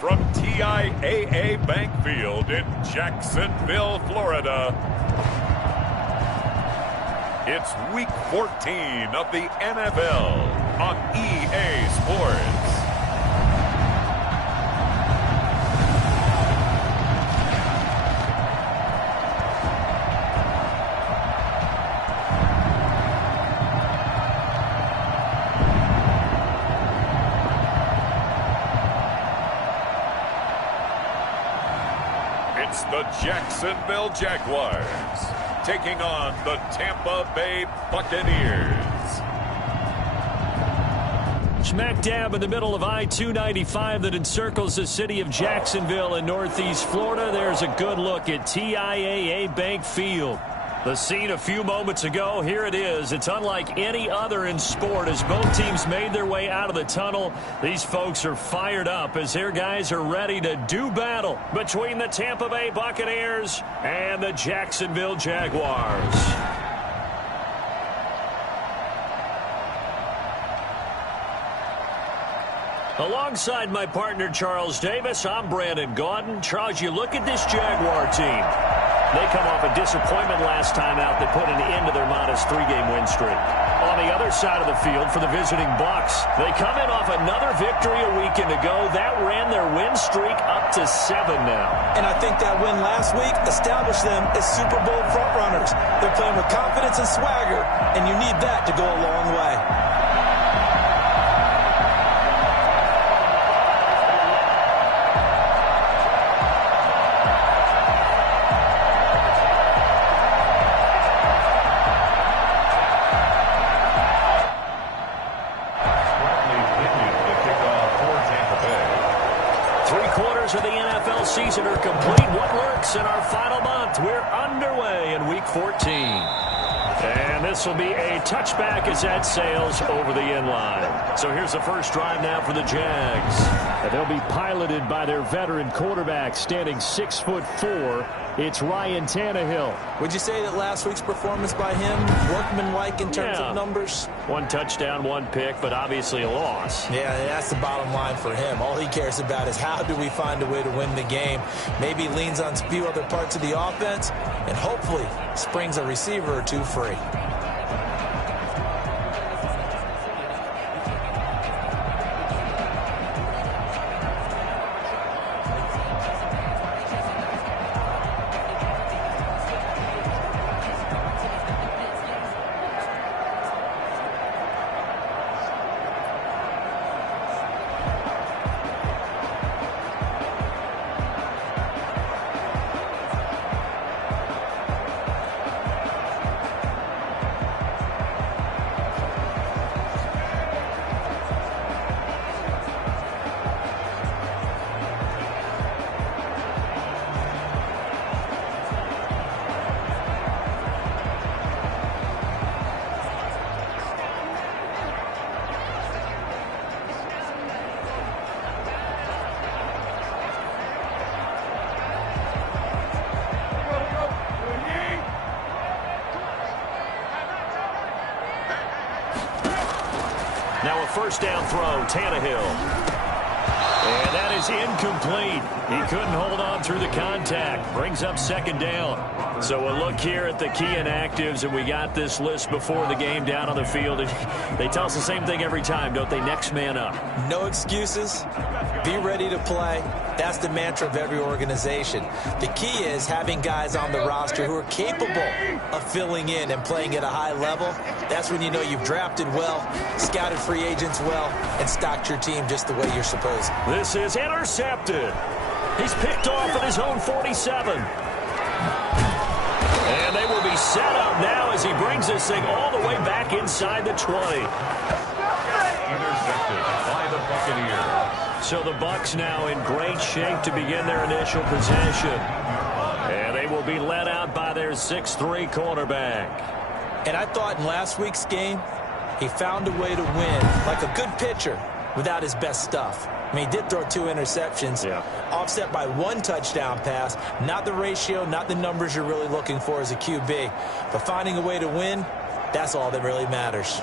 from TIAA Bank Field in Jacksonville, Florida. It's Week 14 of the NFL on EA Sports. It's the Jacksonville Jaguars taking on the Tampa Bay Buccaneers. Smack dab in the middle of I-295 that encircles the city of Jacksonville in northeast Florida. There's a good look at TIAA Bank Field. The scene a few moments ago, here it is. It's unlike any other in sport as both teams made their way out of the tunnel. These folks are fired up as their guys are ready to do battle between the Tampa Bay Buccaneers and the Jacksonville Jaguars. Alongside my partner, Charles Davis, I'm Brandon Gaudin. Charles, you look at this Jaguar team. They come off a disappointment last time out that put an end to their modest three-game win streak. On the other side of the field for the visiting Bucs, they come in off another victory a weekend ago. That ran their win streak up to 7 now. And I think that win last week established them as Super Bowl frontrunners. They're playing with confidence and swagger, and you need that to go a long way. Of the NFL season are complete. What lurks in our final month? We're underway in Week 14. And this will be a touchback as that sails over the end line. So here's the first drive now for the Jags. And they'll be piloted by their veteran quarterback, standing 6'4". It's Ryan Tannehill. Would you say that last week's performance by him, workmanlike in terms of numbers? One touchdown, one pick, but obviously a loss. Yeah, that's the bottom line for him. All he cares about is how do we find a way to win the game. Maybe leans on a few other parts of the offense and hopefully springs a receiver or two free. Now a first down throw, Tannehill. And that is incomplete. He couldn't hold on through the contact. Brings up second down. So a look here at the key inactives, and we got this list before the game down on the field. They tell us the same thing every time, don't they? Next man up. No excuses. Be ready to play. That's the mantra of every organization. The key is having guys on the roster who are capable of filling in and playing at a high level. That's when you know you've drafted well, scouted free agents well, and stocked your team just the way you're supposed. This is intercepted. He's picked off at his own 47. And they will be set up now as he brings this thing all the way back inside the 20. Intercepted by the Buccaneers. So the Bucs now in great shape to begin their initial possession. And they will be led out by their 6'3" cornerback. And I thought in last week's game, he found a way to win, like a good pitcher, without his best stuff. I mean, he did throw 2 interceptions, offset by 1 touchdown pass. Not the ratio, not the numbers you're really looking for as a QB. But finding a way to win, that's all that really matters.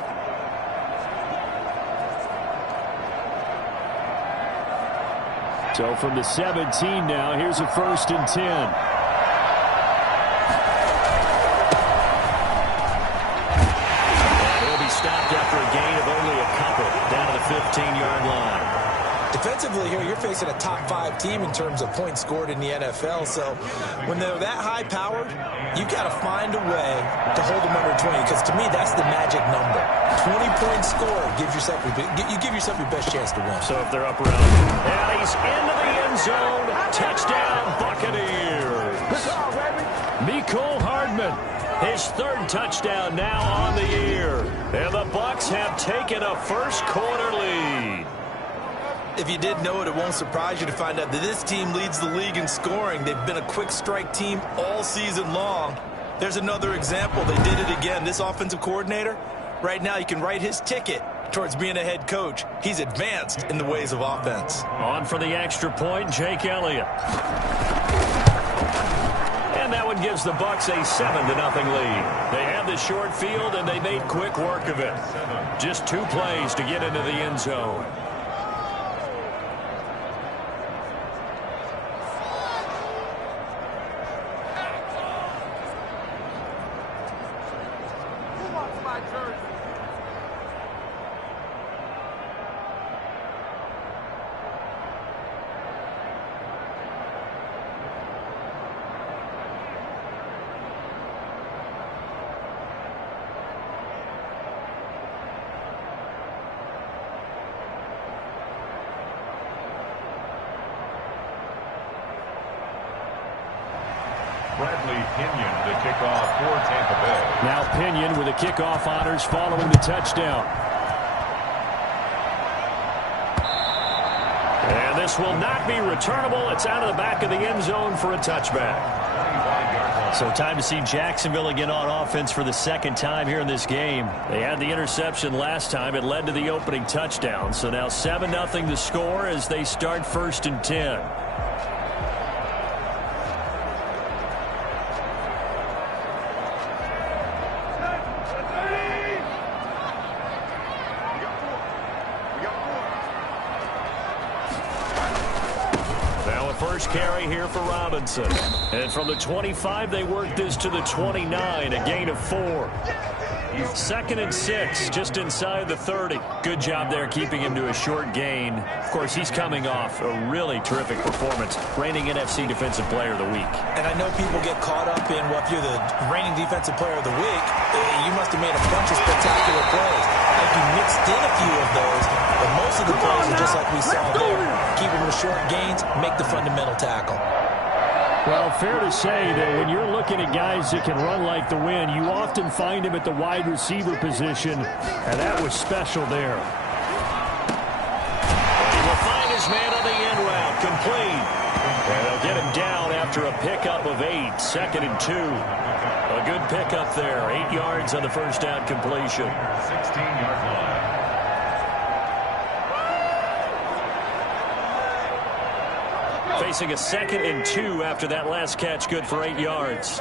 So from the 17 now, here's a 1st and 10. And he'll be stopped after a gain of only a couple down to the 15-yard line. Defensively here, you're facing a top-5 team in terms of points scored in the NFL. So when they're that high-powered, you've got to find a way to hold them under 20, because to me, that's the magic number. 20-point score gives yourself you give yourself your best chance to win. So if they're up around, and he's into the end zone. Touchdown, Buccaneers. Mecole Hardman, his 3rd touchdown now on the year. And the Bucs have taken a first-quarter lead. If you did know it, it won't surprise you to find out that this team leads the league in scoring. They've been a quick strike team all season long. There's another example. They did it again. This offensive coordinator, right now you can write his ticket towards being a head coach. He's advanced in the ways of offense. On for the extra point, Jake Elliott. And that one gives the Bucs a 7-0 lead. They had the short field, and they made quick work of it. Just 2 plays to get into the end zone. Pinion to kick off for Tampa Bay. Now Pinion with the kickoff honors following the touchdown. And this will not be returnable. It's out of the back of the end zone for a touchback. So time to see Jacksonville again on offense for the 2nd time here in this game. They had the interception last time. It led to the opening touchdown. So now 7-0 the score as they start 1st and 10. Carry here for Robinson. And from the 25, they work this to the 29, a gain of 4. 2nd and 6, just inside the 30. Good job there keeping him to a short gain. Of course, he's coming off a really terrific performance, reigning NFC Defensive Player of the Week. And I know people get caught up in, well, if you're the reigning Defensive Player of the Week, you must have made a bunch of spectacular plays. Like you mixed in a few of those, but most of the plays are just like we saw there. Keep them to short gains, make the fundamental tackle. Well, fair to say that when you're looking at guys that can run like the wind, you often find him at the wide receiver position, and that was special there. He will find his man on the end route, complete. And they'll get him down after a pickup of 8, 2nd and 2. A good pickup there, 8 yards on the first down completion. 16-yard line. Facing a 2nd and 2 after that last catch, good for 8 yards.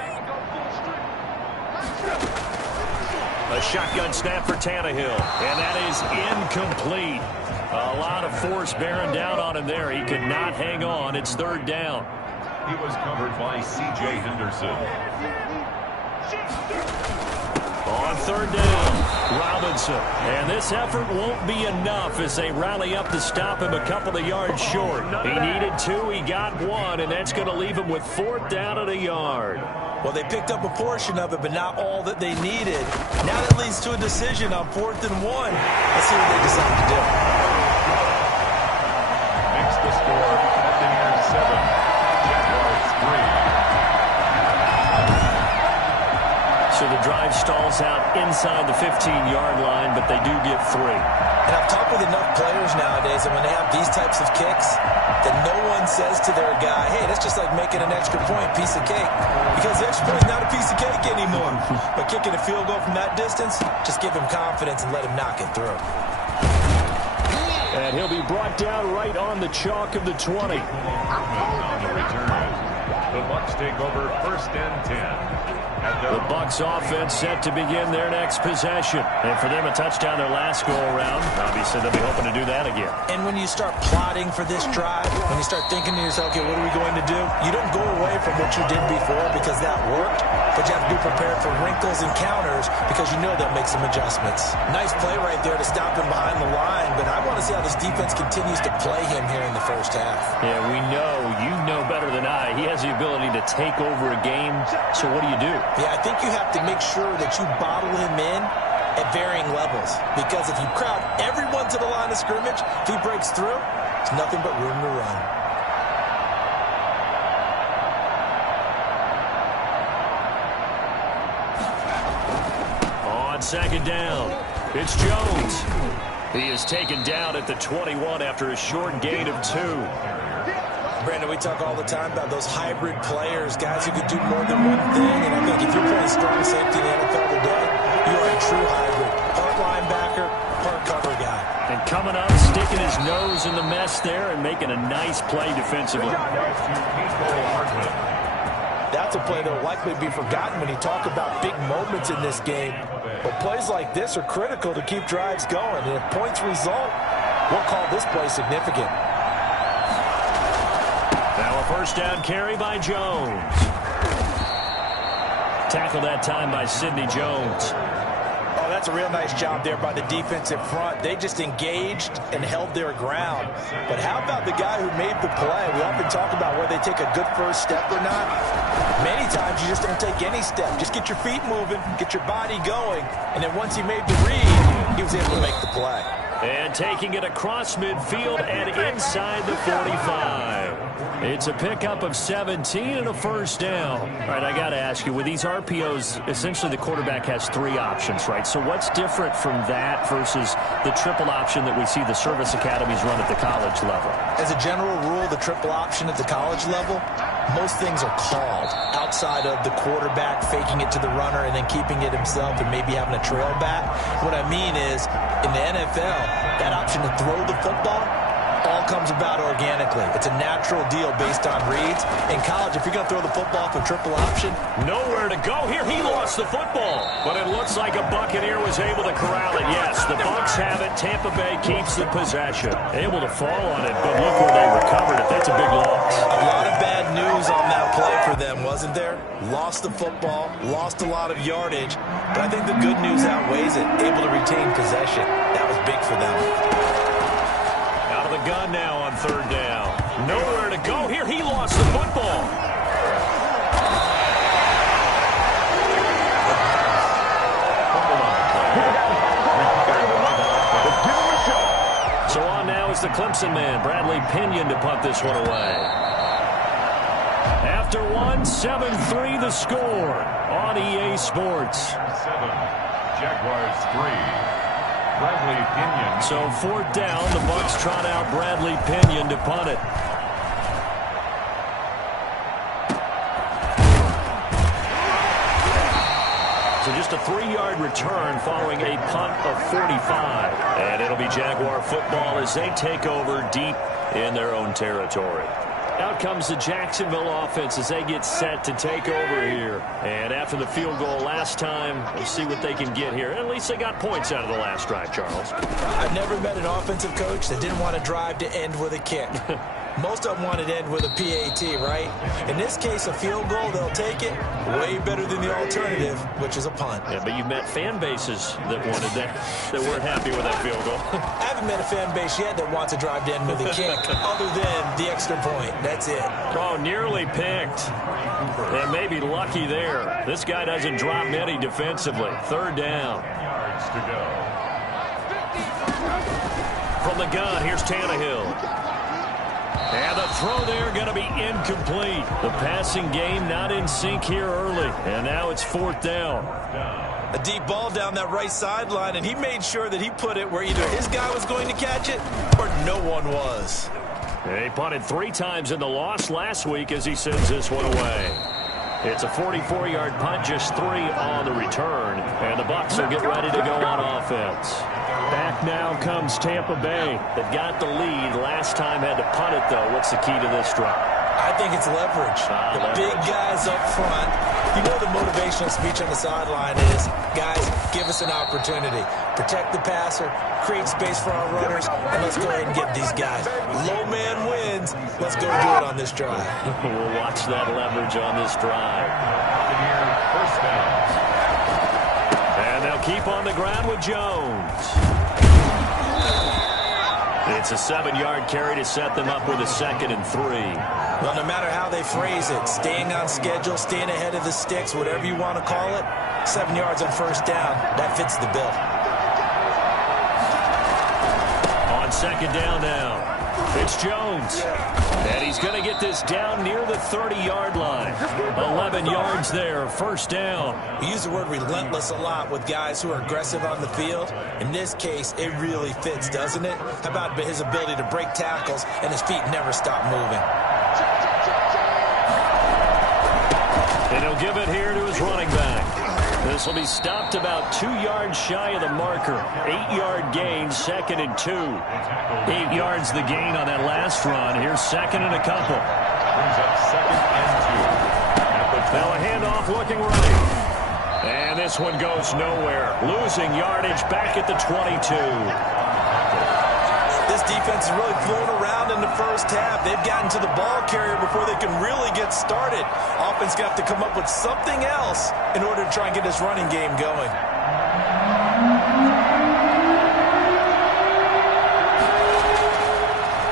A shotgun snap for Tannehill, and that is incomplete. A lot of force bearing down on him there. He could not hang on. It's 3rd down. He was covered by C.J. Henderson. On 3rd down, Robinson. And this effort won't be enough as they rally up to stop him a couple of yards short. He needed 2, he got 1, and that's going to leave him with 4th down at a yard. Well, they picked up a portion of it, but not all that they needed. Now that leads to a decision on 4th and 1. Let's see what they decide to do. Makes the score Buccaneers 7, Jaguars 3. So the drive stalls out inside the 15-yard line, but they do get 3. And I've talked with enough players nowadays, and when they have these types of kicks, that no one says to their guy, hey, that's just like making an extra point, piece of cake. Because the extra point is not a piece of cake anymore. But kicking a field goal from that distance, just give him confidence and let him knock it through. And he'll be brought down right on the chalk of the 20. On the return. The Bucs take over 1st and 10. The Bucs offense set to begin their next possession. And for them, a touchdown their last go-around. Obviously, they'll be hoping to do that again. And when you start plotting for this drive, when you start thinking to yourself, okay, what are we going to do? You don't go away from what you did before because that worked, but you have to be prepared for wrinkles and counters because you know they'll make some adjustments. Nice play right there to stop him behind the line, but I want to see how this defense continues to play him here in the first half. Yeah, we know. You know better than I. He has the ability to take over a game, so what do you do? Yeah, I think you have to make sure that you bottle him in at varying levels. Because if you crowd everyone to the line of scrimmage, if he breaks through, there's nothing but room to run. On 2nd down, it's Jones. He is taken down at the 21 after a short gain of 2. Brandon, we talk all the time about those hybrid players, guys who can do more than one thing. And I think if you're playing strong safety in the NFL today, you are a true hybrid. Part linebacker, part cover guy. And coming up, sticking his nose in the mess there and making a nice play defensively. That's a play that will likely be forgotten when you talk about big moments in this game. But plays like this are critical to keep drives going. And if points result, we'll call this play significant. Now a 1st down carry by Jones. Tackled that time by Sidney Jones. Oh, that's a real nice job there by the defensive front. They just engaged and held their ground. But how about the guy who made the play? We often talk about whether they take a good first step or not. Many times you just don't take any step. Just get your feet moving, get your body going. And then once he made the read, he was able to make the play. And taking it across midfield and inside the 45. It's a pickup of 17 and a 1st down. All right, I got to ask you, with these RPOs, essentially the quarterback has 3 options, right? So what's different from that versus the triple option that we see the service academies run at the college level? As a general rule, the triple option at the college level, most things are called outside of the quarterback faking it to the runner and then keeping it himself and maybe having a trail back. What I mean is, in the NFL, that option to throw the football all comes about organically. It's a natural deal based on reads. In college, if you're going to throw the football for triple option, nowhere to go here. He lost the football, but it looks like a Buccaneer was able to corral it. Yes, the Bucs have it. Tampa Bay keeps the possession. Able to fall on it, but look where they recovered it. That's a big loss. A lot of bad news on that play for them, wasn't there? Lost the football, lost a lot of yardage, but I think the good news outweighs it. Able to retain possession. That was big for them. Out of the gun now on 3rd down. Nowhere to go here. He lost the football. So on now is the Clemson man, Bradley Pinion, to punt this one away. After 1, 7-3 the score on EA Sports. 7, Jaguars 3. Bradley Pinion. So 4th down, the Bucs trot out Bradley Pinion to punt it. So just a 3-yard return following a punt of 45. And it'll be Jaguar football as they take over deep in their own territory. Out comes the Jacksonville offense as they get set to take over here. And after the field goal last time, we'll see what they can get here. At least they got points out of the last drive, Charles. I've never met an offensive coach that didn't want to drive to end with a kick. Most of them want to end with a PAT, right? In this case, a field goal, they'll take it. Way better than the alternative, which is a punt. Yeah, but you've met fan bases that wanted that weren't happy with that field goal. I haven't met a fan base yet that wants to drive to end with a kick, other than the extra point. That's it. Oh, nearly picked. And maybe lucky there. This guy doesn't drop many defensively. 3rd down. Yards to go. From the gun, here's Tannehill. And the throw there going to be incomplete. The passing game not in sync here early. And now it's 4th down. A deep ball down that right sideline, and he made sure that he put it where either his guy was going to catch it or no one was. He punted 3 times in the loss last week as he sends this one away. It's a 44-yard punt, just 3 on the return. And the Bucs will get ready to go on offense. Back now comes Tampa Bay. That got the lead. Last time had to punt it, though. What's the key to this drive? I think it's leverage. The big guys up front. You know the motivational speech on the sideline is, guys, give us an opportunity. Protect the passer, create space for our runners, and let's go ahead and get these guys. Low man wins. Let's go do it on this drive. We'll watch that leverage on this drive. First down. And they'll keep on the ground with Jones. It's a 7-yard carry to set them up with a 2nd and 3. Well, no matter how they phrase it, staying on schedule, staying ahead of the sticks, whatever you want to call it, 7 yards on first down, that fits the bill. On 2nd down now, it's Jones. And he's going to get this down near the 30-yard line. 11 yards there, first down. We use the word relentless a lot with guys who are aggressive on the field. In this case, it really fits, doesn't it? How about his ability to break tackles and his feet never stop moving? And he'll give it here to his running back. This will be stopped about 2 yards shy of the marker. 8-yard gain, 2nd and 2. 8 yards the gain on that last run. Here's 2nd and a couple. Brings up 2nd and 2. Now a handoff looking right. And this one goes nowhere. Losing yardage back at the 22. This defense is really thrown around in the first half. They've gotten to the ball carrier before they can really get started. Offense got to come up with something else in order to try and get this running game going.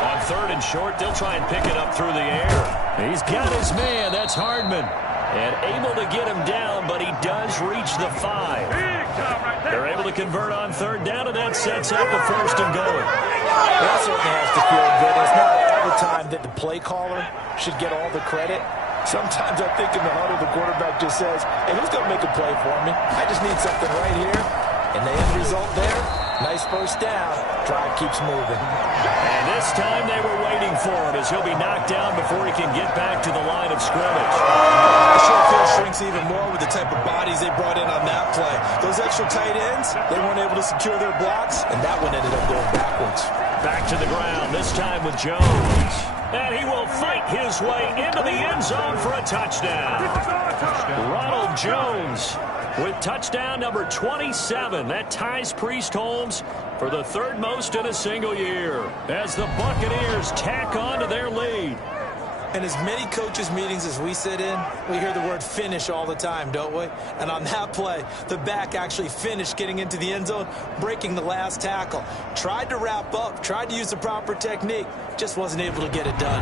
On 3rd and short, they'll try and pick it up through the air. He's got his man. That's Hardman. And able to get him down, but he does reach the 5. They're able to convert on 3rd down, and that sets up a 1st and goal. That certainly has to feel good. It's not all the time that the play caller should get all the credit. Sometimes I think in the huddle, the quarterback just says, hey, who's going to make a play for me? I just need something right here. And the end result there, nice first down. Drive keeps moving. And this time they were waiting for him as he'll be knocked down before he can get back to the line of scrimmage. The short field shrinks even more with the type of bodies they brought in on that play. Those extra tight ends, they weren't able to secure their blocks, and that one ended up going backwards. Back to the ground, this time with Jones. And he will fight his way into the end zone for a touchdown. Ronald Jones with touchdown number 27. That ties Priest Holmes for the 3rd most in a single year as the Buccaneers tack on to their lead. And as many coaches' meetings as we sit in, we hear the word finish all the time, don't we? And on that play, the back actually finished getting into the end zone, breaking the last tackle. Tried to wrap up, tried to use the proper technique, just wasn't able to get it done.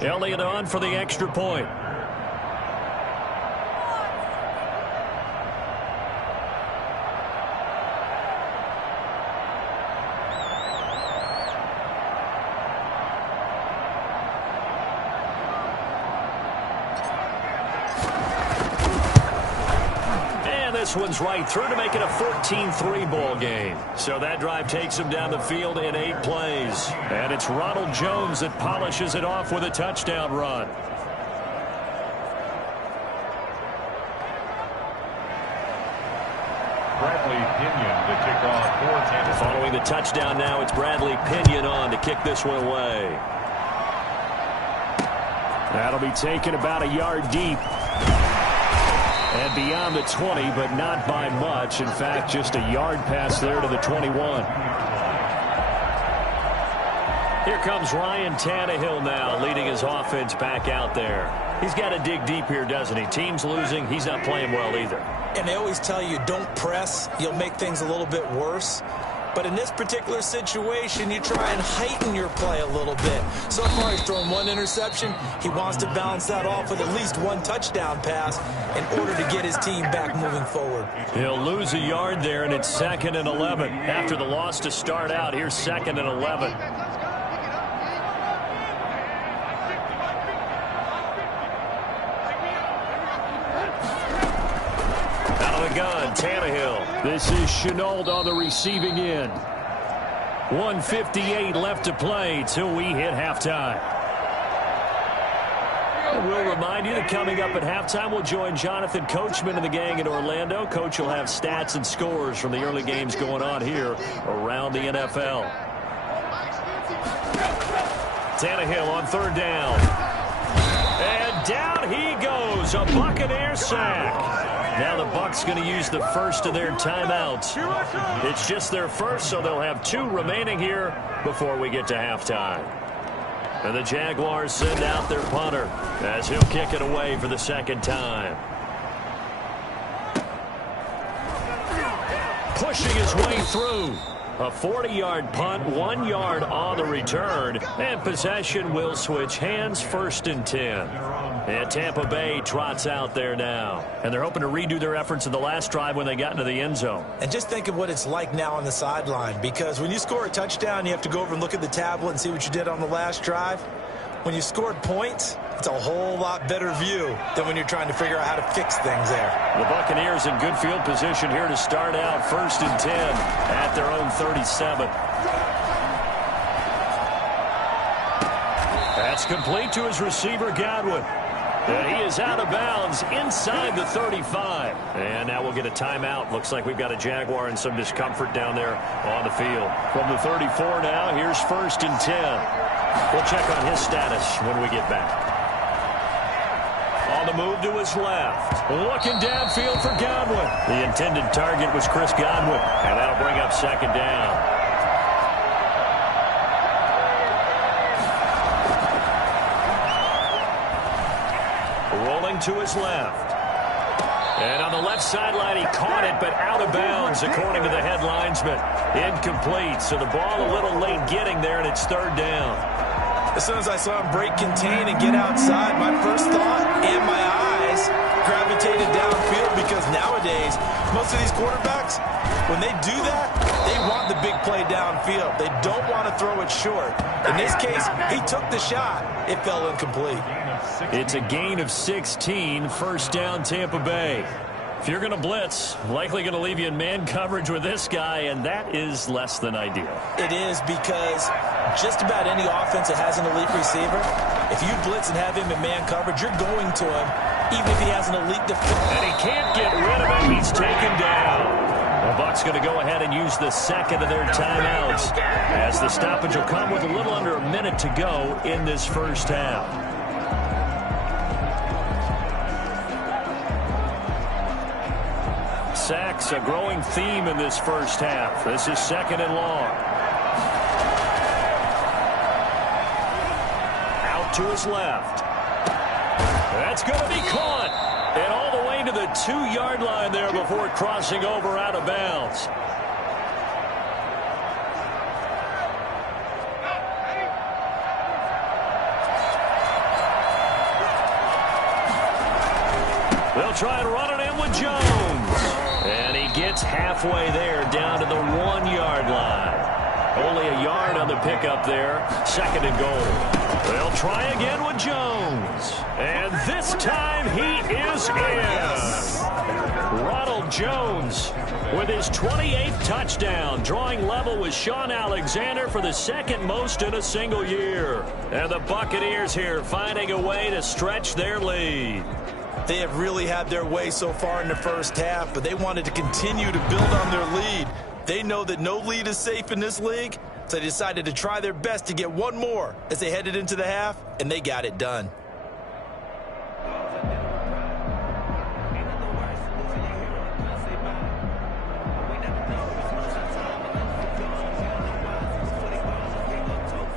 Elliott on for the extra point. And this one's right through to make it a 14-3 ball game. So that drive takes him down the field in 8 plays. And it's Ronald Jones that polishes it off with a touchdown run. Bradley Pinion to kick off for Tampa. Following the touchdown now, it's Bradley Pinion on to kick this one away. That'll be taken about a yard deep. And beyond the 20, but not by much. In fact, just a yard pass there to the 21. Here comes Ryan Tannehill now, leading his offense back out there. He's got to dig deep here, doesn't he? Team's losing. He's not playing well either. And they always tell you, don't press. You'll make things a little bit worse. But in this particular situation, you try and heighten your play a little bit. So far, he's thrown 1 interception. He wants to balance that off with at least 1 touchdown pass in order to get his team back moving forward. He'll lose a yard there, and it's 2nd and 11. After the loss to start out, here's 2nd and 11. Out of the gun, Tannehill. This is Chenault on the receiving end. 1:58 left to play till we hit halftime. And we'll remind you that coming up at halftime, we'll join Jonathan Coachman and the gang in Orlando. Coach will have stats and scores from the early games going on here around the NFL. Tannehill on third down. And down he goes. A Buccaneer sack. Now the Bucs going to use the first of their timeouts. It's just their first, so they'll have 2 remaining here before we get to halftime. And the Jaguars send out their punter as he'll kick it away for the second time. Pushing his way through. A 40-yard punt, 1 yard on the return, and possession will switch hands, 1st and 10. And Tampa Bay trots out there now. And they're hoping to redo their efforts in the last drive when they got into the end zone. And just think of what it's like now on the sideline, because when you score a touchdown, you have to go over and look at the tablet and see what you did on the last drive. When you scored points, it's a whole lot better view than when you're trying to figure out how to fix things there. The Buccaneers in good field position here to start out, 1st and 10 at their own 37. That's complete to his receiver, Godwin. And he is out of bounds inside the 35. And now we'll get a timeout. Looks like we've got a Jaguar in some discomfort down there on the field. From the 34 now, here's 1st and 10. We'll check on his status when we get back. On the move to his left. Looking downfield for Godwin. The intended target was Chris Godwin. And that'll bring up 2nd down. Rolling to his left. And on the left sideline, he caught it, but out of bounds, according to the head linesman. Incomplete, so the ball a little late getting there, and it's 3rd down. As soon as I saw him break contain and get outside, my first thought and my eyes gravitated downfield, because nowadays, most of these quarterbacks, when they do that, they want the big play downfield. They don't want to throw it short. In this case, he took the shot. It fell incomplete. It's a gain of 16, 1st down Tampa Bay. If you're going to blitz, likely going to leave you in man coverage with this guy, and that is less than ideal. It is, because just about any offense that has an elite receiver, if you blitz and have him in man coverage, you're going to him, even if he has an elite defender. And he can't get rid of it. He's taken down. The Bucs going to go ahead and use the second of their timeouts, as the stoppage will come with a little under a minute to go in this first half. Sacks, a growing theme in this first half. This is 2nd and long. Out to his left. That's going to be caught. And all the way to the 2-yard line there before crossing over out of bounds. They'll try and run it in with Jones. And he gets halfway there, down to the 1-yard line. Only a yard on the pickup there. 2nd and goal. They'll try again with Jones. And this time he is in. Ronald Jones with his 28th touchdown, drawing level with Sean Alexander for the 2nd most in a single year. And the Buccaneers here finding a way to stretch their lead. They have really had their way so far in the first half, but they wanted to continue to build on their lead. They know that no lead is safe in this league, so they decided to try their best to get one more as they headed into the half, and they got it done.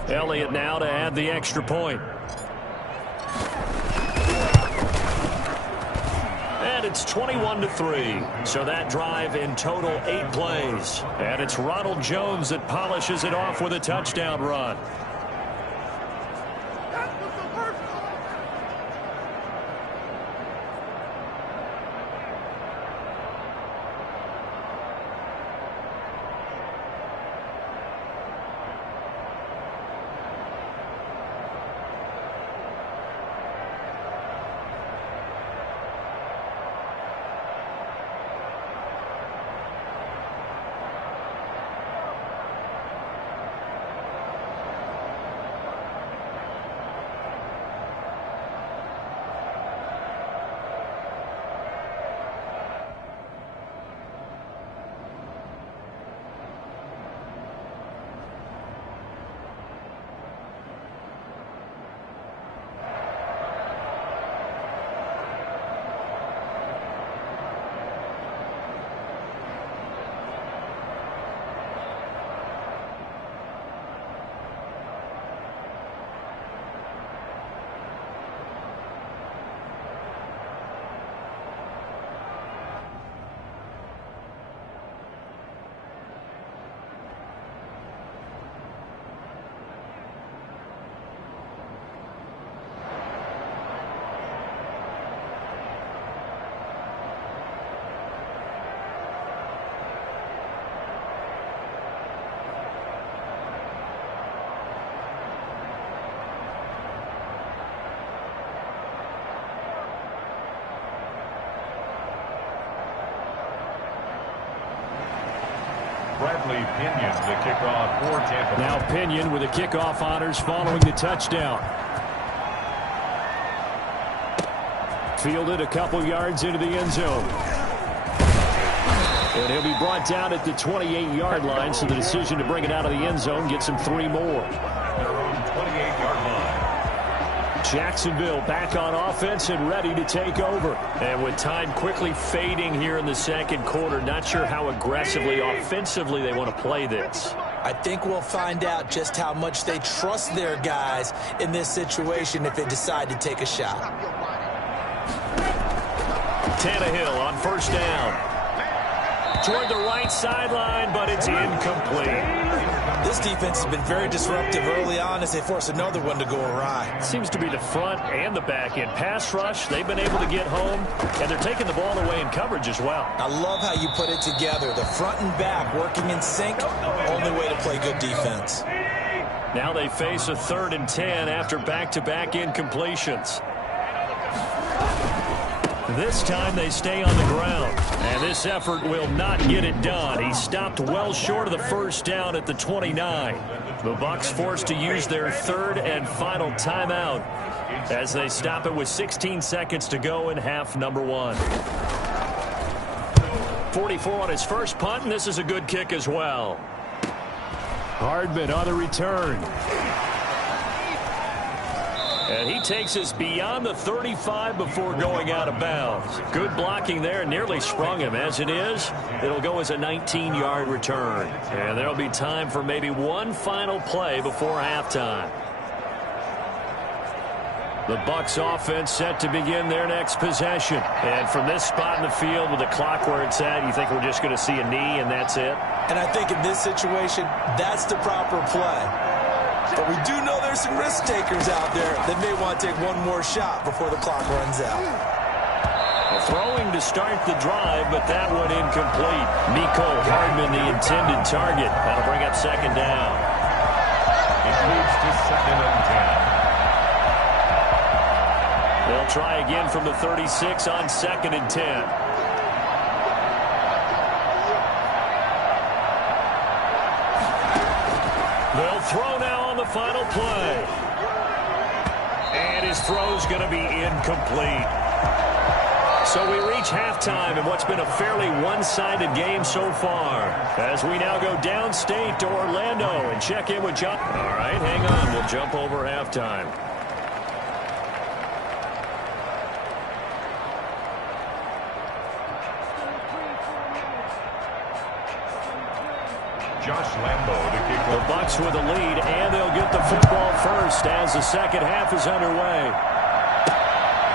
Elliott now to add the extra point. And it's 21-3. So that drive in total 8 plays. And it's Ronald Jones that polishes it off with a touchdown run. Quickly, Pinion, the kickoff for Tampa. Now Pinion with the kickoff honors following the touchdown. Fielded a couple yards into the end zone. And he'll be brought down at the 28-yard line, so the decision to bring it out of the end zone gets him 3 more. Their own 28-yard line. Jacksonville back on offense and ready to take over. And with time quickly fading here in the second quarter, not sure how aggressively, offensively they want to play this. I think we'll find out just how much they trust their guys in this situation if they decide to take a shot. Tannehill on first down. Toward the right sideline, but it's incomplete. This defense has been very disruptive early on as they force another one to go awry. Seems to be the front and the back end. Pass rush, they've been able to get home, and they're taking the ball away in coverage as well. I love how you put it together. The front and back working in sync, only way to play good defense. Now they face a 3rd and 10 after back-to-back incompletions. This time they stay on the ground, and this effort will not get it done. He stopped well short of the first down at the 29. The Bucs forced to use their 3rd and final timeout as they stop it with 16 seconds to go in half number 1. 44 on his first punt, and this is a good kick as well. Hardman on the return. And he takes us beyond the 35 before going out of bounds. Good blocking there, nearly sprung him. As it is, it'll go as a 19-yard return. And there'll be time for maybe one final play before halftime. The Bucs offense set to begin their next possession. And from this spot in the field with the clock where it's at, you think we're just going to see a knee and that's it? And I think in this situation, that's the proper play. But we do know there's some risk takers out there that may want to take one more shot before the clock runs out. Throwing to start the drive, but that one incomplete. Mecole Hardman, the intended target. That'll bring up second down. It moves to 2nd and 10. They'll try again from the 36 on 2nd and 10. They'll throw now on the final play. And his throw's going to be incomplete. So we reach halftime in what's been a fairly one-sided game so far. As we now go downstate to Orlando and check in with John. All right, hang on. We'll jump over halftime. Josh Lambo to kick The off. Bucs with a lead, and they'll get the football first as the second half is underway.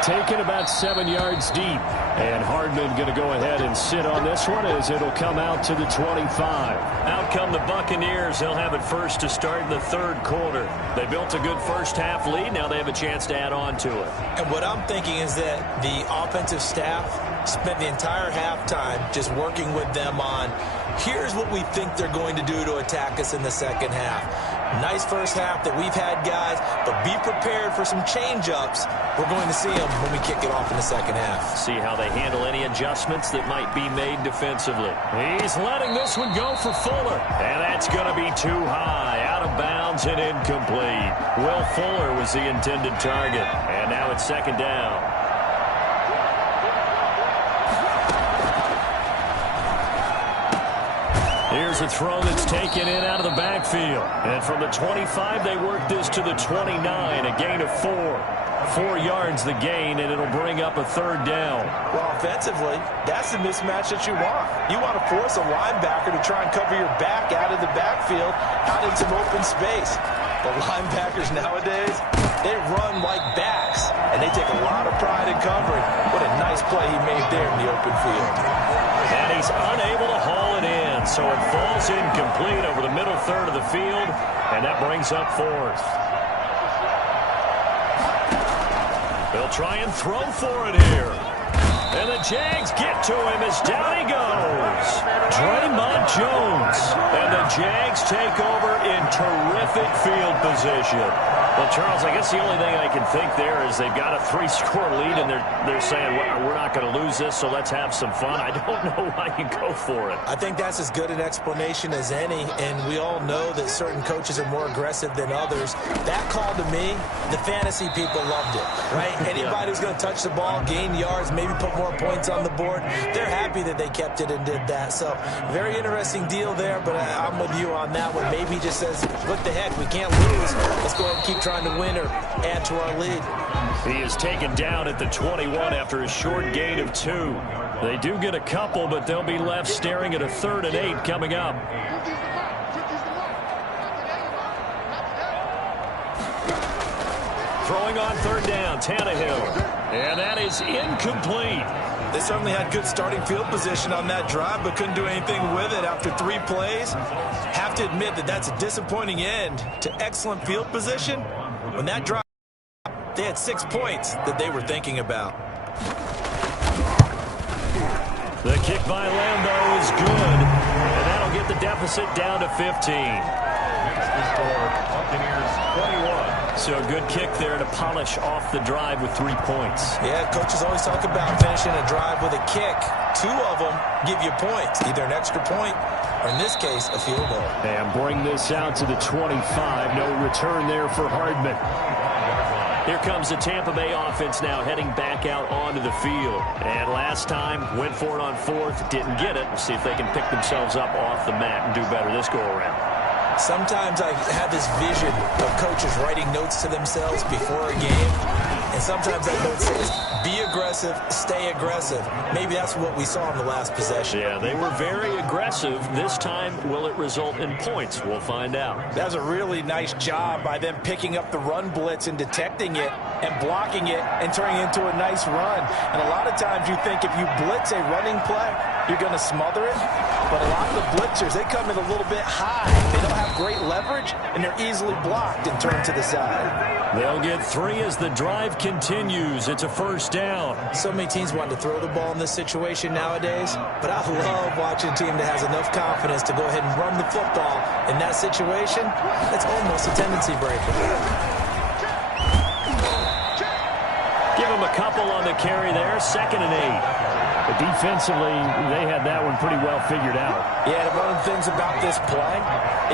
Taken about 7 yards deep. And Hardman going to go ahead and sit on this one as it'll come out to the 25. Out come the Buccaneers. They'll have it first to start in the 3rd quarter. They built a good first half lead. Now they have a chance to add on to it. And what I'm thinking is that the offensive staff spent the entire halftime just working with them on here's what we think they're going to do to attack us in the second half. Nice first half that we've had, guys, but be prepared for some change-ups. We're going to see them when we kick it off in the second half. See how they handle any adjustments that might be made defensively. He's letting this one go for Fuller. And that's going to be too high. Out of bounds and incomplete. Will Fuller was the intended target. And now it's second down. Here's a throw that's taken in out of the backfield. And from the 25, they work this to the 29, a gain of 4. 4 yards the gain, and it'll bring up a 3rd down. Well, offensively, that's the mismatch that you want. You want to force a linebacker to try and cover your back out of the backfield, out in some open space. The linebackers nowadays, they run like backs, and they take a lot of pride in covering. What a nice play he made there in the open field. And he's unable to haul it in, so it falls incomplete over the middle 3rd of the field, and that brings up 4th. They'll try and throw for it here. And the Jags get to him as down he goes. Draymond Jones. And the Jags take over in terrific field position. Well, Charles, I guess the only thing I can think there is they've got a 3-score lead, and they're saying, well, we're not going to lose this, so let's have some fun. I don't know why you go for it. I think that's as good an explanation as any, and we all know that certain coaches are more aggressive than others. That call to me, the fantasy people loved it, right? Anybody who's going to touch the ball, gain yards, maybe put more points on the board, they're happy that they kept it and did that. So, very interesting deal there, but I'm with you on that one. Maybe he just says, what the heck, we can't lose. Let's go ahead and keep trying to win or add to our lead. He is taken down at the 21 after a short gain of 2. They do get a couple, but they'll be left staring at a 3rd and 8 coming up. Throwing on 3rd down, Tannehill. And that is incomplete. They certainly had good starting field position on that drive, but couldn't do anything with it after 3 plays. Have to admit that that's a disappointing end to excellent field position. When that drive, they had 6 points that they were thinking about. The kick by Lambeau is good, and that'll get the deficit down to 15. Next to score, Buccaneers 21. So a good kick there to polish off the drive with 3 points. Yeah, coaches always talk about finishing a drive with a kick. 2 of them give you points, either an extra point or, in this case, a field goal. And bring this out to the 25. No return there for Hardman. Here comes the Tampa Bay offense now heading back out onto the field. And last time, went for it on 4th, didn't get it. We'll see if they can pick themselves up off the mat and do better this go-around. Sometimes I have this vision of coaches writing notes to themselves before a game. And sometimes that note says, be aggressive, stay aggressive. Maybe that's what we saw in the last possession. Yeah, they were very aggressive. This time, will it result in points? We'll find out. That was a really nice job by them picking up the run blitz and detecting it and blocking it and turning it into a nice run. And a lot of times you think if you blitz a running play, you're going to smother it. But a lot of the blitzers, they come in a little bit high. They don't have great leverage, and they're easily blocked and turned to the side. They'll get 3 as the drive continues. It's a 1st down. So many teams want to throw the ball in this situation nowadays, but I love watching a team that has enough confidence to go ahead and run the football in that situation. That's almost a tendency breaker. Give them a couple on the carry there. 2nd and 8. But defensively, they had that one pretty well figured out. Yeah, and one of the things about this play,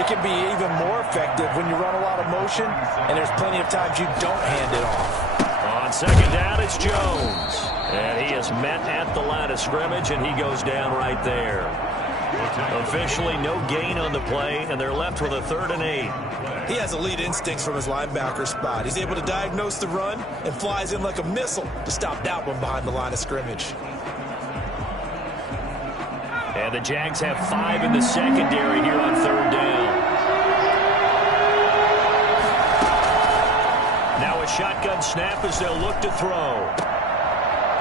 it can be even more effective when you run a lot of motion, and there's plenty of times you don't hand it off. On 2nd down, it's Jones. And he is met at the line of scrimmage, and he goes down right there. Officially no gain on the play, and they're left with a 3rd and 8. He has elite instincts from his linebacker spot. He's able to diagnose the run and flies in like a missile to stop that one behind the line of scrimmage. And the Jags have 5 in the secondary here on 3rd down. Now a shotgun snap as they'll look to throw.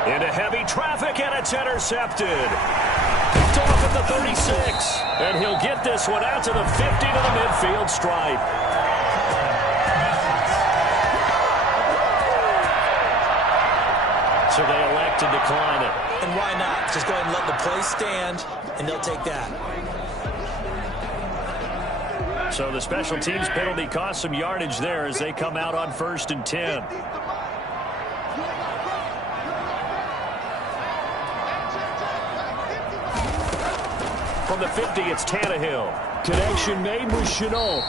Into heavy traffic, and it's intercepted. Picked off at the 36. And he'll get this one out to the 50 to the midfield stripe. So they elect to decline it. And why not? Just go ahead and let the play stand, and they'll take that. So the special teams penalty cost some yardage there as they come out on 1st and 10. From the 50, it's Tannehill. Connection made with Chenault.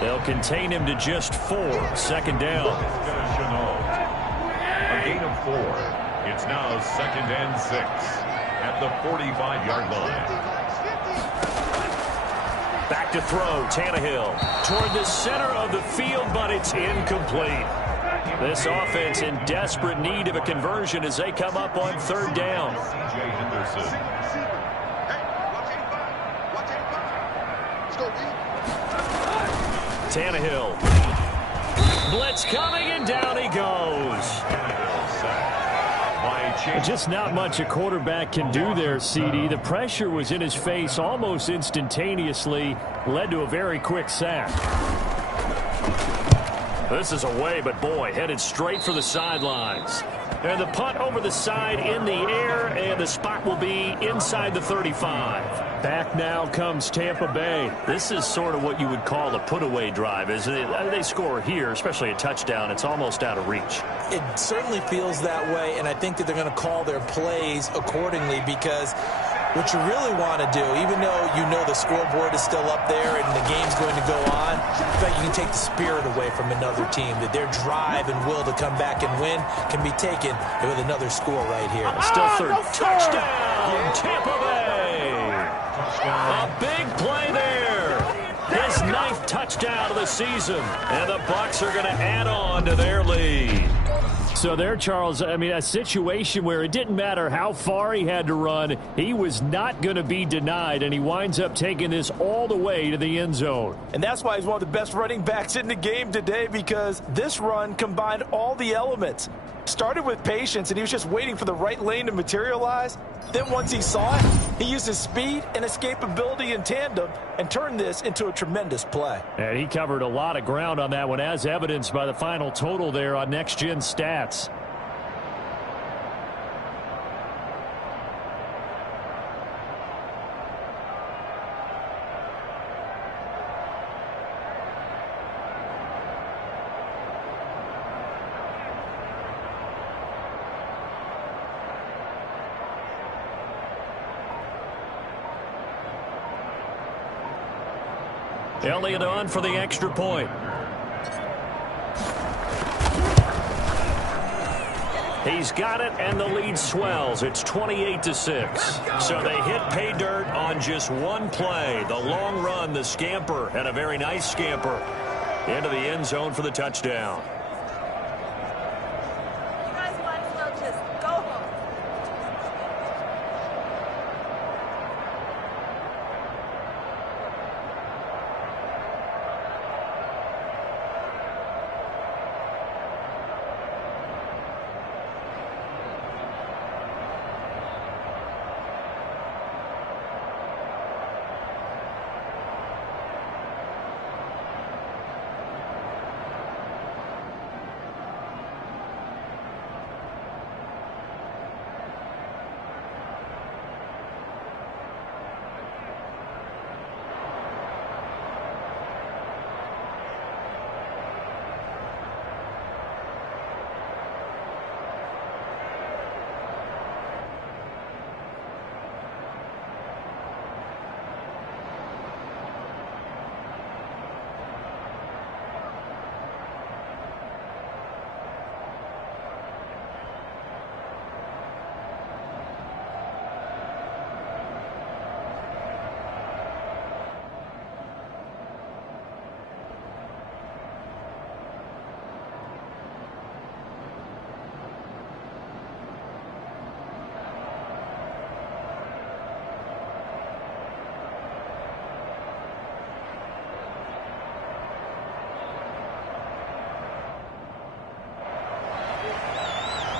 They'll contain him to just 4. 2nd down. A gain of 4. It's now 2nd and 6 at the 45-yard line. Back to throw, Tannehill toward the center of the field, but it's incomplete. This offense in desperate need of a conversion as they come up on 3rd down. Tannehill. Blitz coming, and down he goes. Just not much a quarterback can do there, CD. The pressure was in his face almost instantaneously, led to a very quick sack. This is away, but boy, headed straight for the sidelines. And the punt over the side in the air, and the spot will be inside the 35. Back now comes Tampa Bay. This is sort of what you would call a put-away drive, isn't it? They score here, especially a touchdown. It's almost out of reach. It certainly feels that way, and I think that they're going to call their plays accordingly, because what you really want to do, even though you know the scoreboard is still up there and the game's going to go on, in fact, you can take the spirit away from another team, that their drive and will to come back and win can be taken with another score right here. Still third. Touchdown, Tampa Bay. A big play there. His 9th touchdown of the season, and the Bucs are going to add on to their lead. So there, Charles, I mean, a situation where it didn't matter how far he had to run, he was not going to be denied, and he winds up taking this all the way to the end zone. And that's why he's one of the best running backs in the game today, because this run combined all the elements. Started with patience, and he was just waiting for the right lane to materialize. Then once he saw it, he used his speed and escapability in tandem and turned this into a tremendous play. And he covered a lot of ground on that one, as evidenced by the final total there on Next Gen Stats. Elliott on for the extra point. He's got it, and the lead swells. It's 28-6. So they hit pay dirt on just one play. The long run, the scamper, and a very nice scamper into the end zone for the touchdown.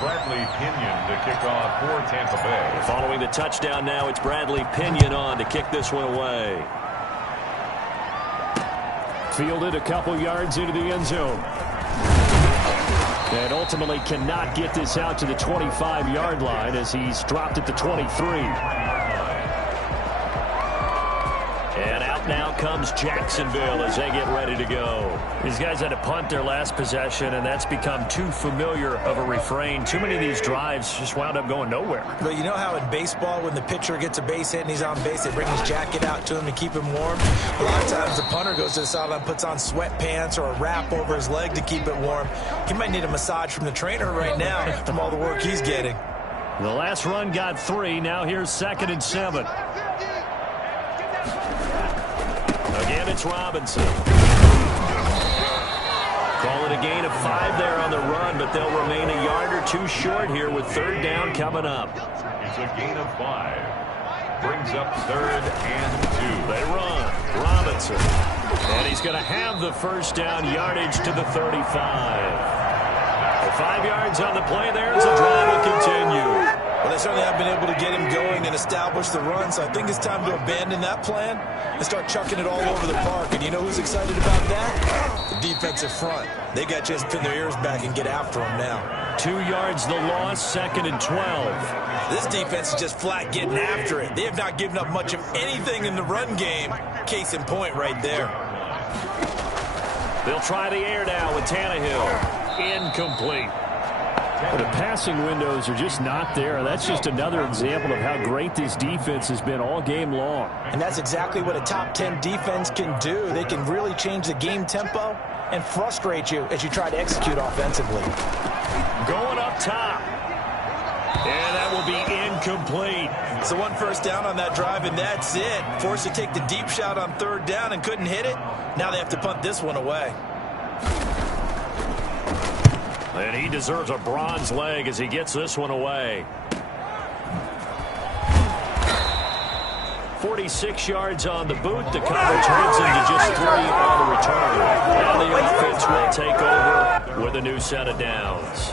Bradley Pinion to kick off for Tampa Bay. Following the touchdown now, it's Bradley Pinion on to kick this one away. Fielded a couple yards into the end zone. And ultimately cannot get this out to the 25-yard line as he's dropped at the 23. And out now comes Jacksonville as they get ready to go. These guys had to punt their last possession, and that's become too familiar of a refrain. Too many of these drives just wound up going nowhere. But you know how in baseball, when the pitcher gets a base hit and he's on base, they bring his jacket out to him to keep him warm? A lot of times the punter goes to the sideline, puts on sweatpants or a wrap over his leg to keep it warm. He might need a massage from the trainer right now from all the work he's getting. The last run got 3. Now here's 2nd and 7. Again, it's Robinson. Call it a gain of 5 there on the run, but they'll remain a yard or 2 short here with 3rd down coming up. It's a gain of 5. Brings up 3rd and 2. They run. Robinson. And he's going to have the first down yardage to the 35. 5 yards on the play there as the drive will continue. Well, they certainly have been able to get him going and establish the run, so I think it's time to abandon that plan and start chucking it all over the park. And you know who's excited about that? The defensive front. They got to just pin their ears back and get after him now. 2 yards the loss, 2nd and 12. This defense is just flat getting after it. They have not given up much of anything in the run game. Case in point right there. They'll try the air now with Tannehill. Incomplete. The passing windows are just not there. That's just another example of how great this defense has been all game long. And that's exactly what a top 10 defense can do. They can really change the game tempo and frustrate you as you try to execute offensively. Going up top. And that will be incomplete. So 1 first down on that drive, and that's it. Forced to take the deep shot on 3rd down and couldn't hit it. Now they have to punt this one away. And he deserves a bronze leg as he gets this one away. 46 yards on the boot. The cover turns into just 3 on the return. Now the offense will take over with a new set of downs.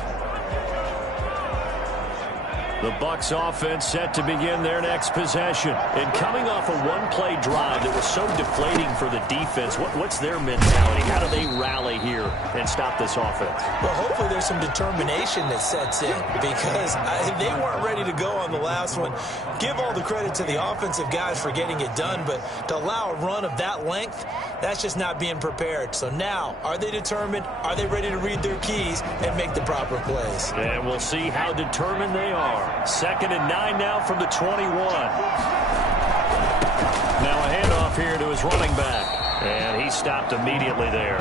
The Bucs offense set to begin their next possession. And coming off a one-play drive that was so deflating for the defense, what's their mentality? How do they rally here and stop this offense? Well, hopefully there's some determination that sets in because they weren't ready to go on the last one. Give all the credit to the offensive guys for getting it done, but to allow a run of that length, that's just not being prepared. So now, are they determined? Are they ready to read their keys and make the proper plays? And we'll see how determined they are. 2nd and 9 now from the 21. Now a handoff here to his running back. And he stopped immediately there.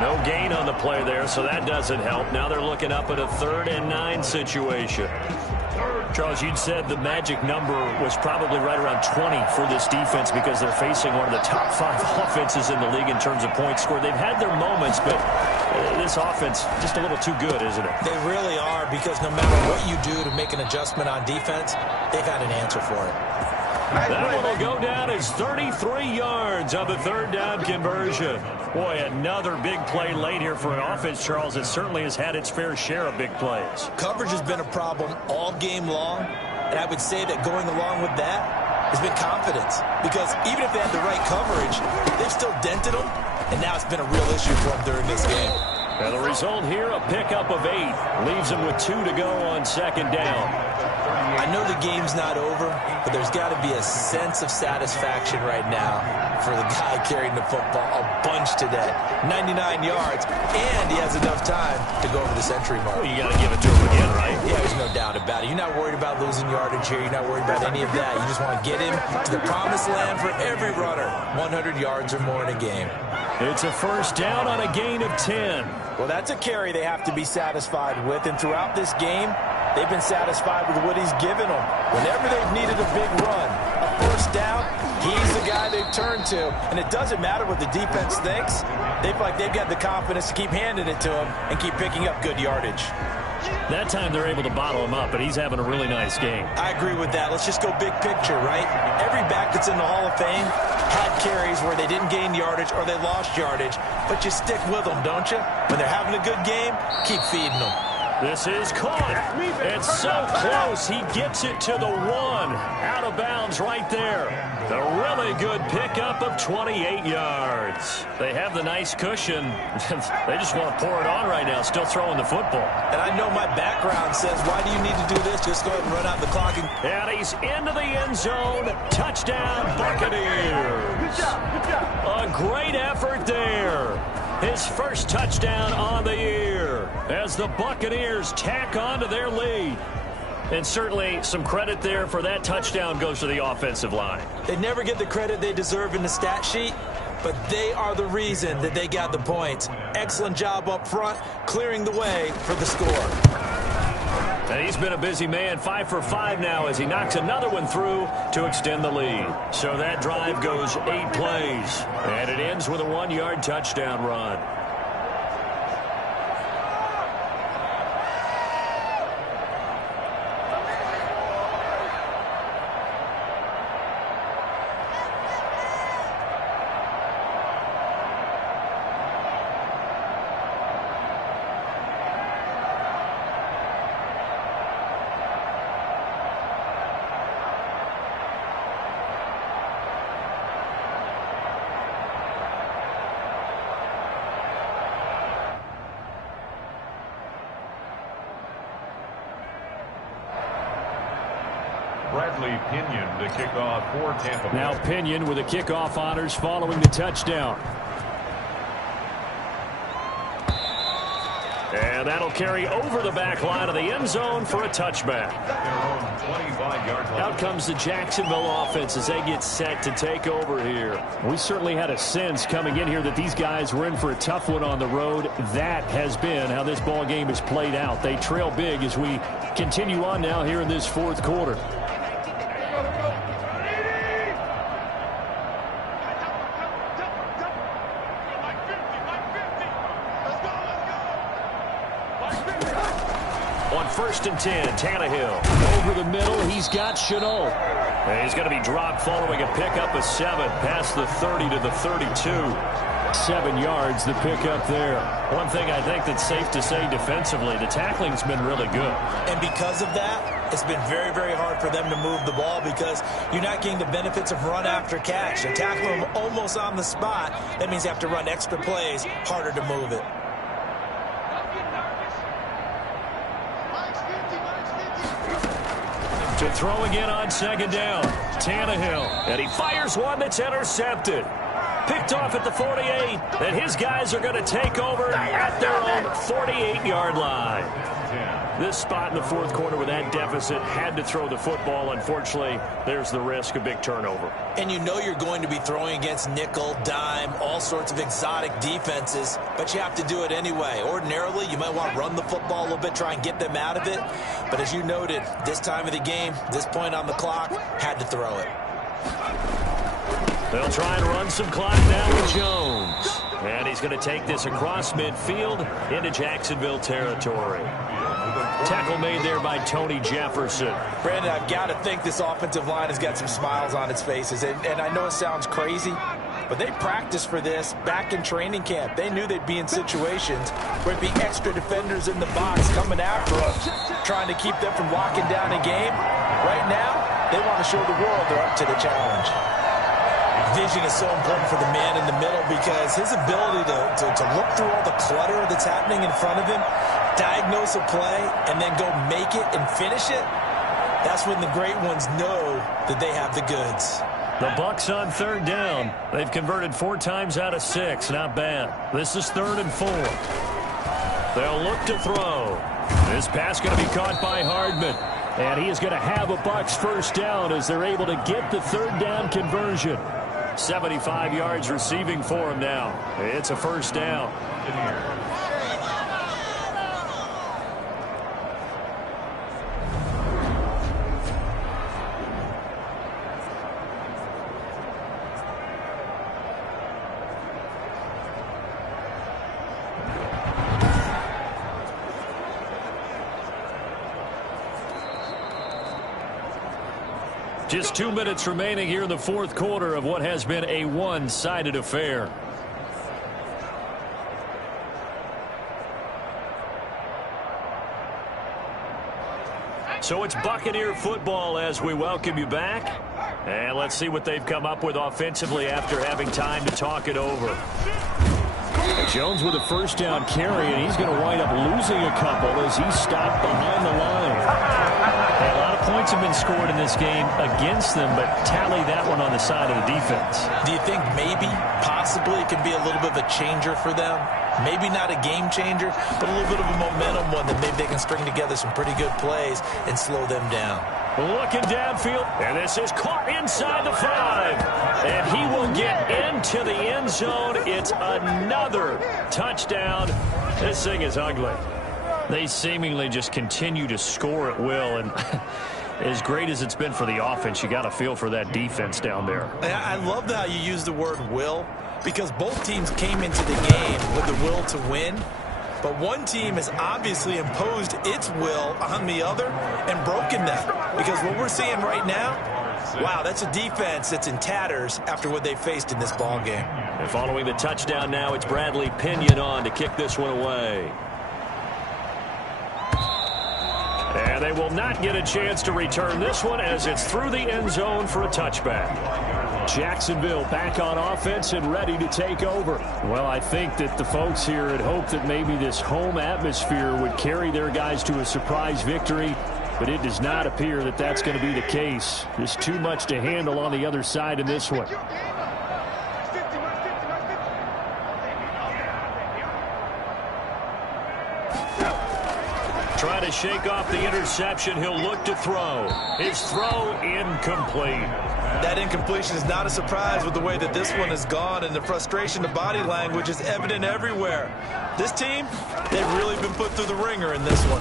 No gain on the play there, so that doesn't help. Now they're looking up at a 3rd and 9 situation. Charles, you'd said the magic number was probably right around 20 for this defense because they're facing one of the top 5 offenses in the league in terms of points scored. They've had their moments, but this offense just a little too good, isn't it? They really are, because no matter what you do to make an adjustment on defense, they've got an answer for it. That one will go down as 33 yards on the 3rd down conversion. Boy, another big play late here for an offense, Charles, that certainly has had its fair share of big plays. Coverage has been a problem all game long, and I would say that going along with that has bbeen confidence, because even if they had the right coverage, they've still dented them, and now it's been a real issue for them during this game. And the result here, a pickup of 8. Leaves them with 2 to go on 2nd down. I know the game's not over, but there's got to be a sense of satisfaction right now for the guy carrying the football a bunch today. 99 yards, and he has enough time to go over the century mark. Well, you got to give it to him again, right? Yeah, there's no doubt about it. You're not worried about losing yardage here. You're not worried about any of that. You just want to get him to the promised land for every runner. 100 yards or more in a game. It's a 1st down on a gain of 10. Well, that's a carry they have to be satisfied with, and throughout this game, they've been satisfied with what he's given them. Whenever they've needed a big run, a 1st down, he's the guy they've turned to. And it doesn't matter what the defense thinks. They feel like they've got the confidence to keep handing it to him and keep picking up good yardage. That time they're able to bottle him up, but he's having a really nice game. I agree with that. Let's just go big picture, right? Every back that's in the Hall of Fame had carries where they didn't gain yardage or they lost yardage, but you stick with them, don't you? When they're having a good game, keep feeding them. This is caught. It's so close. He gets it to the 1. Out of bounds right there. The really good pickup of 28 yards. They have the nice cushion. They just want to pour it on right now, still throwing the football. And I know my background says, why do you need to do this? Just go ahead and run out the clock. And he's into the end zone. Touchdown, Buccaneers. A great effort there. His first touchdown on the year as the Buccaneers tack on to their lead. And certainly some credit there for that touchdown goes to the offensive line. They never get the credit they deserve in the stat sheet, but they are the reason that they got the points. Excellent job up front, clearing the way for the score. And he's been a busy man, 5 for 5 now as he knocks another one through to extend the lead. So that drive goes 8 plays, and it ends with a 1-yard touchdown run. Bradley Pinion to kick off for Tampa Bay. Now Pinion with the kickoff honors following the touchdown. And that'll carry over the back line of the end zone for a touchback. Out comes the Jacksonville offense as they get set to take over here. We certainly had a sense coming in here that these guys were in for a tough one on the road. That has been how this ball game has played out. They trail big as we continue on now here in this fourth quarter. On 1st and 10, Tannehill over the middle. He's got Chenault. And he's going to be dropped following a pickup of 7 past the 30 to the 32. 7 yards, the pickup there. One thing I think that's safe to say defensively, the tackling's been really good. And because of that, it's been very, very hard for them to move the ball because you're not getting the benefits of run after catch. They're tackling them almost on the spot. That means you have to run extra plays, harder to move it. To throw again on 2nd down, Tannehill. And he fires one that's intercepted. Picked off at the 48. And his guys are going to take over at their own 48-yard line. This spot in the fourth quarter with that deficit had to throw the football. Unfortunately, there's the risk of big turnover. And you know you're going to be throwing against nickel, dime, all sorts of exotic defenses, but you have to do it anyway. Ordinarily, you might want to run the football a little bit, try and get them out of it. But as you noted, this time of the game, this point on the clock, had to throw it. They'll try and run some clock now with Jones. And he's going to take this across midfield into Jacksonville territory. Tackle made there by Tony Jefferson. Brandon, I've got to think this offensive line has got some smiles on its faces. And I know it sounds crazy, but they practiced for this back in training camp. They knew they'd be in situations where it'd be extra defenders in the box coming after them, trying to keep them from locking down a game. Right now, they want to show the world they're up to the challenge. Vision is so important for the man in the middle because his ability to look through all the clutter that's happening in front of him, diagnose a play, and then go make it and finish it, that's when the great ones know that they have the goods. The Bucs on 3rd down. They've converted 4 times out of 6. Not bad. This is 3rd and 4. They'll look to throw. This pass going to be caught by Hardman. And he is going to have a Bucs first down as they're able to get the 3rd down conversion. 75 yards receiving for him now. It's a first down. Just 2 minutes remaining here in the fourth quarter of what has been a one-sided affair. So it's Buccaneer football as we welcome you back. And let's see what they've come up with offensively after having time to talk it over. Jones with a first down carry, and he's going to wind up losing a couple as he's stopped behind the line. A lot of points have been scored in this game against them, but tally that one on the side of the defense. Do you think maybe, possibly, it could be a little bit of a changer for them? Maybe not a game changer, but a little bit of a momentum one that maybe they can string together some pretty good plays and slow them down. Looking downfield, and this is caught inside the 5. And he will get into the end zone. It's another touchdown. This thing is ugly. They seemingly just continue to score at will, and as great as it's been for the offense, you got to feel for that defense down there. I love how you use the word will, because both teams came into the game with the will to win, but one team has obviously imposed its will on the other and broken that, because what we're seeing right now, wow, that's a defense that's in tatters after what they faced in this ball game. And following the touchdown now, it's Bradley Pinion on to kick this one away. And they will not get a chance to return this one as it's through the end zone for a touchback. Jacksonville back on offense and ready to take over. Well, I think that the folks here had hoped that maybe this home atmosphere would carry their guys to a surprise victory. but it does not appear that that's going to be the case. There's too much to handle on the other side in this one. Trying to shake off the interception. He'll look to throw. His throw incomplete. That incompletion is not a surprise with the way that this one has gone, and the frustration, the body language is evident everywhere. This team, they've really been put through the ringer in this one.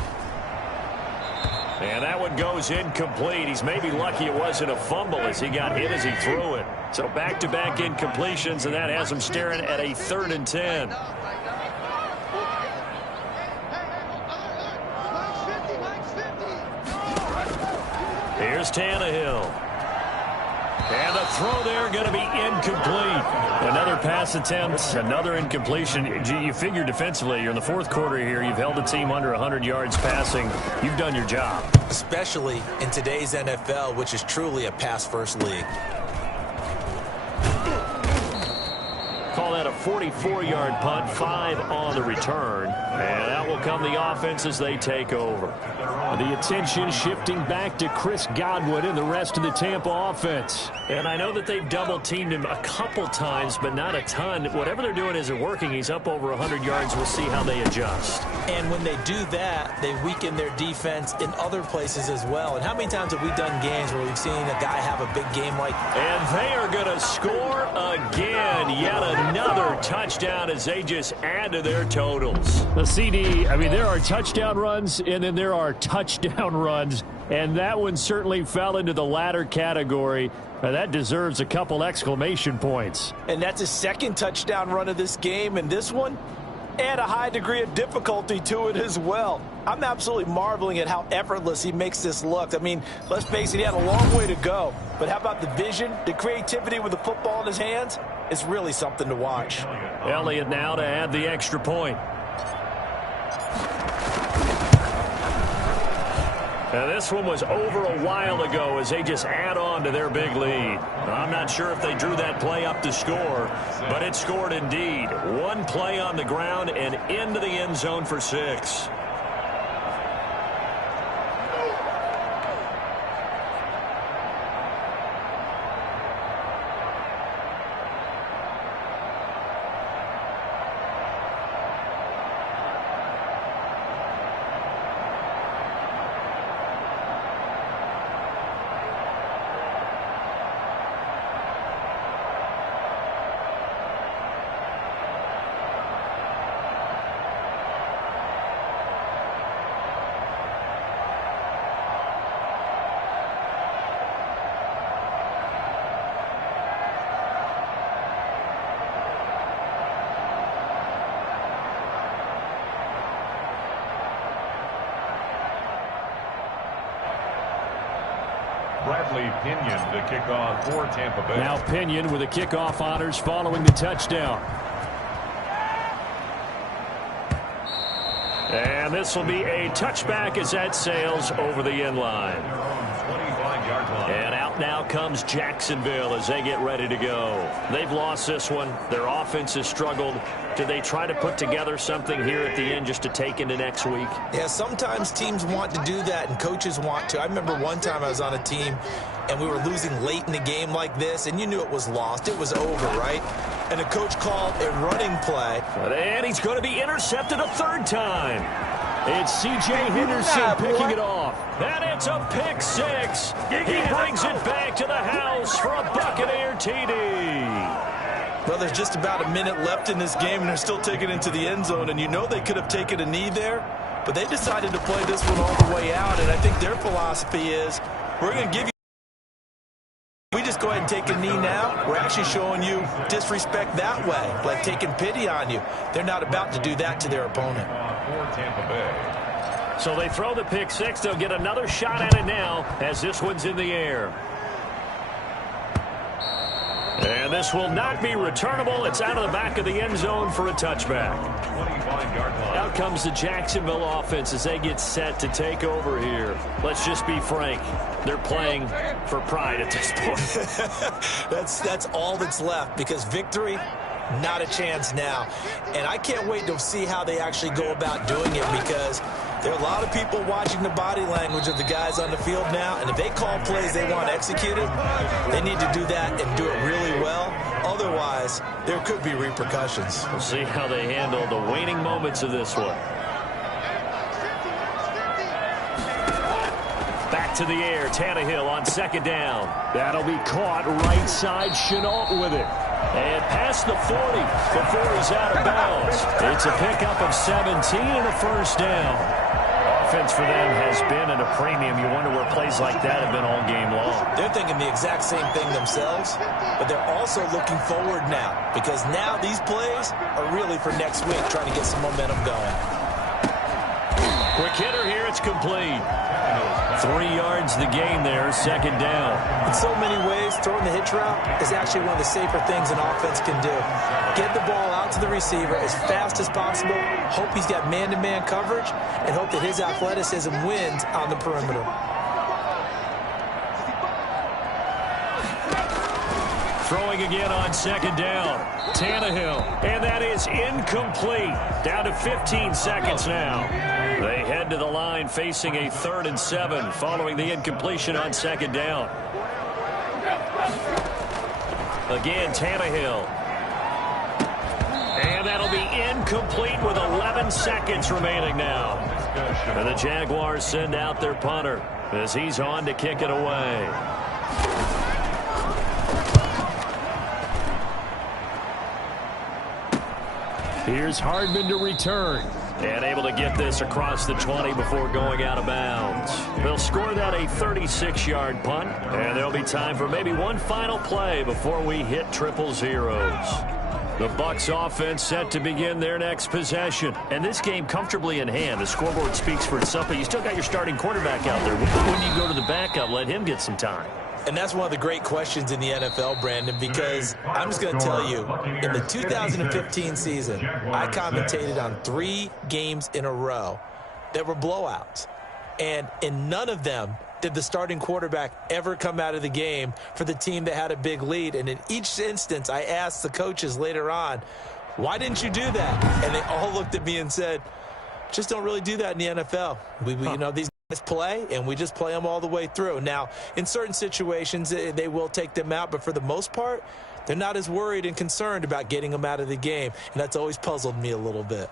And that one goes incomplete. He's maybe lucky it wasn't a fumble as he got hit as he threw it. So back-to-back incompletions, and that has him staring at a 3rd and 10. Here's Tannehill. And the throw there going to be incomplete. Another pass attempt, another incompletion. You figure defensively, you're in the 4th quarter here. You've held the team under 100 yards passing. You've done your job. Especially in today's NFL, which is truly a pass-first league. Call that a 44-yard punt, 5 on the return. And out will come the offense as they take over. The attention shifting back to Chris Godwin and the rest of the Tampa offense. And I know that they've double-teamed him a couple times, but not a ton. Whatever they're doing isn't working. He's up over 100 yards. We'll see how they adjust. And when they do that, they weaken their defense in other places as well. And how many times have we done games where we've seen a guy have a big game like that? And they are going to score again. Yet another touchdown as they just add to their totals. The CD, I mean, there are touchdown runs, and then there are touchdown runs. And that one certainly fell into the latter category. That deserves a couple exclamation points. And that's his 2nd touchdown run of this game, and this one, add a high degree of difficulty to it as well. I'm absolutely marveling at how effortless he makes this look. I mean, let's face it, he had a long way to go. But how about the vision, the creativity with the football in his hands? It's really something to watch. Elliott now to add the extra point. Now, this one was over a while ago as they just add on to their big lead. I'm not sure if they drew that play up to score, but it scored indeed. One play on the ground and into the end zone for 6. Bradley Pinion to kick off for Tampa Bay. Now Pinion with the kickoff honors following the touchdown. And this will be a touchback as that sails over the end line. 25-yard line. And out now comes Jacksonville as they get ready to go. They've lost this one. Their offense has struggled. Do they try to put together something here at the end just to take into next week? Yeah, sometimes teams want to do that and coaches want to. I remember one time I was on a team and we were losing late in the game like this, and you knew it was lost. It was over, right? And the coach called a running play. And he's going to be intercepted a 3rd time. It's C.J. Henderson picking it off. And it's a pick 6. He brings it back to the house for a Buccaneer TD. Well, there's just about a minute left in this game, and they're still taking it into the end zone. And you know they could have taken a knee there, but they decided to play this one all the way out. And I think their philosophy is, we're going to give you, we just go ahead and take a knee now. We're actually showing you disrespect that way, like taking pity on you. They're not about to do that to their opponent. For Tampa Bay. So they throw the pick 6. They'll get another shot at it now as this one's in the air. And this will not be returnable. It's out of the back of the end zone for a touchback. 25-yard line. Out comes the Jacksonville offense as they get set to take over here. Let's just be frank. They're playing for pride at this point. That's all that's left, because victory, not a chance now. And I can't wait to see how they actually go about doing it, because There are a lot of people watching the body language of the guys on the field now, and if they call plays they want executed, they need to do that and do it really well. Otherwise, there could be repercussions. We'll see how they handle the waning moments of this one. Back to the air, Tannehill on second down. That'll be caught right side, Chenault with it. And past the 40 before he's out of bounds. It's a pickup of 17 and a first down. Offense for them has been at a premium. You wonder where plays like that have been all game long. They're thinking the exact same thing themselves, but they're also looking forward now because now these plays are really for next week, trying to get some momentum going. Quick hitter here, it's complete. 3 yards the gain there, second down. In so many ways, throwing the hitch route is actually one of the safer things an offense can do. Get the ball out to the receiver as fast as possible, hope he's got man-to-man coverage, and hope that his athleticism wins on the perimeter. Throwing again on second down. Tannehill, and that is incomplete. Down to 15 seconds now. They head to the line facing a 3rd and 7 following the incompletion on second down. Again, Tannehill. And that'll be incomplete with 11 seconds remaining now. And the Jaguars send out their punter as he's on to kick it away. Here's Hardman to return. And able to get this across the 20 before going out of bounds. They'll score that a 36-yard punt. And there'll be time for maybe one final play before we hit triple zeros. The Bucs offense set to begin their next possession. And this game comfortably in hand. The scoreboard speaks for itself, but you still got your starting quarterback out there. When do you go to the backup, let him get some time? And that's one of the great questions in the NFL, Brandon, because I'm just going to tell you, in the 2015 season, I commentated on 3 games in a row that were blowouts. And in none of them did the starting quarterback ever come out of the game for the team that had a big lead. And in each instance, I asked the coaches later on, why didn't you do that? And they all looked at me and said, just don't really do that in the NFL. You know, these play, and we just play them all the way through. Now, in certain situations, they will take them out, but for the most part, they're not as worried and concerned about getting them out of the game, and that's always puzzled me a little bit.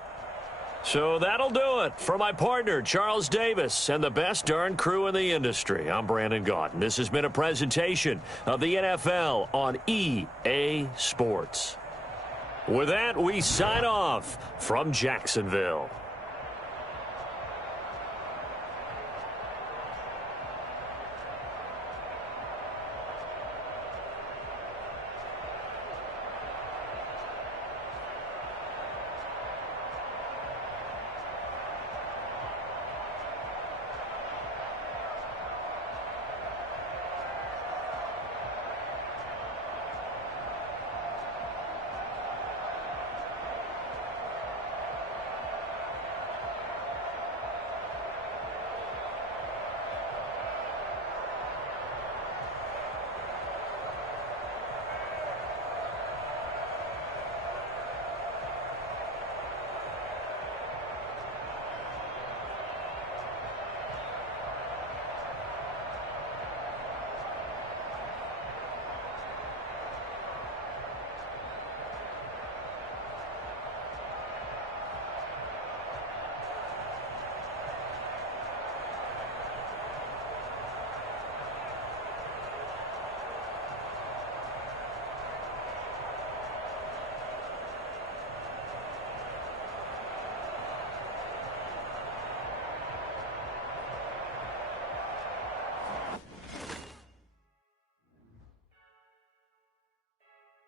So that'll do it for my partner, Charles Davis, and the best darn crew in the industry. I'm Brandon Gaudin. This has been a presentation of the NFL on EA Sports. With that, we sign off from Jacksonville.